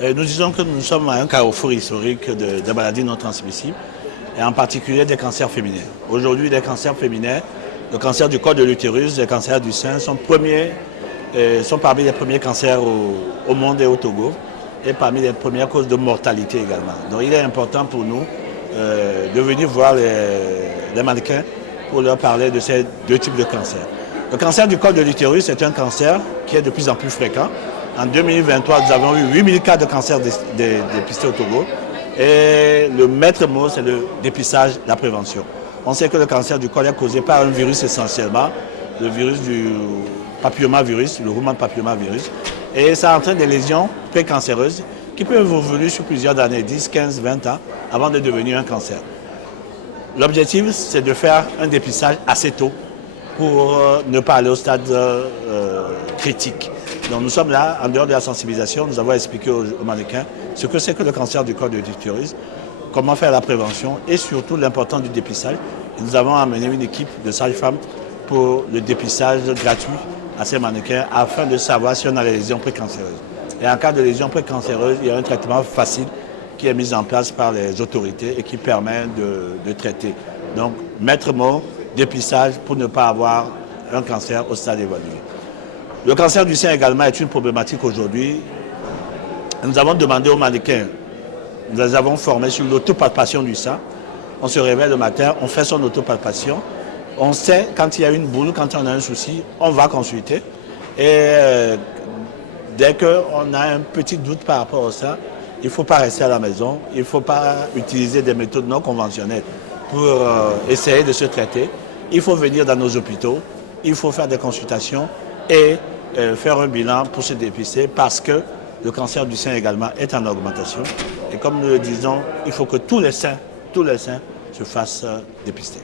Nous disons que nous sommes à un carrefour historique de maladies non transmissibles, et en particulier des cancers féminins. Aujourd'hui, les cancers féminins, le cancer du col de l'utérus, le cancer du sein sont parmi les premiers cancers au monde et au Togo, et parmi les premières causes de mortalité également. Donc il est important pour nous de venir voir les mannequins pour leur parler de ces deux types de cancers. Le cancer du col de l'utérus est un cancer qui est de plus en plus fréquent. En 2023, nous avons eu 8000 cas de cancer dépistés au Togo. Et le maître mot, c'est le dépistage, la prévention. On sait que le cancer du col est causé par un virus essentiellement, le virus du papillomavirus, le human papillomavirus. Et ça entraîne des lésions précancéreuses qui peuvent évoluer sur plusieurs années, 10, 15, 20 ans, avant de devenir un cancer. L'objectif, c'est de faire un dépistage assez tôt pour ne pas aller au stade critique. Donc nous sommes là, en dehors de la sensibilisation, nous avons expliqué aux mannequins ce que c'est que le cancer du col de l'utérus, comment faire la prévention et surtout l'importance du dépistage. Et nous avons amené une équipe de sages-femmes pour le dépistage gratuit à ces mannequins afin de savoir si on a des lésions précancéreuses. Et en cas de lésions précancéreuses, il y a un traitement facile qui est mis en place par les autorités et qui permet de traiter. Donc, maître mot, dépistage pour ne pas avoir un cancer au stade évolué. Le cancer du sein également est une problématique aujourd'hui. Nous avons demandé aux mannequins, nous les avons formés sur l'autopalpation du sein. On se réveille le matin, on fait son autopalpation. On sait quand il y a une boule, quand on a un souci, on va consulter. Et dès qu'on a un petit doute par rapport au sein, il ne faut pas rester à la maison, il ne faut pas utiliser des méthodes non conventionnelles pour essayer de se traiter. Il faut venir dans nos hôpitaux, il faut faire des consultations et faire un bilan pour se dépister parce que le cancer du sein également est en augmentation. Et comme nous le disons, il faut que tous les seins se fassent dépister.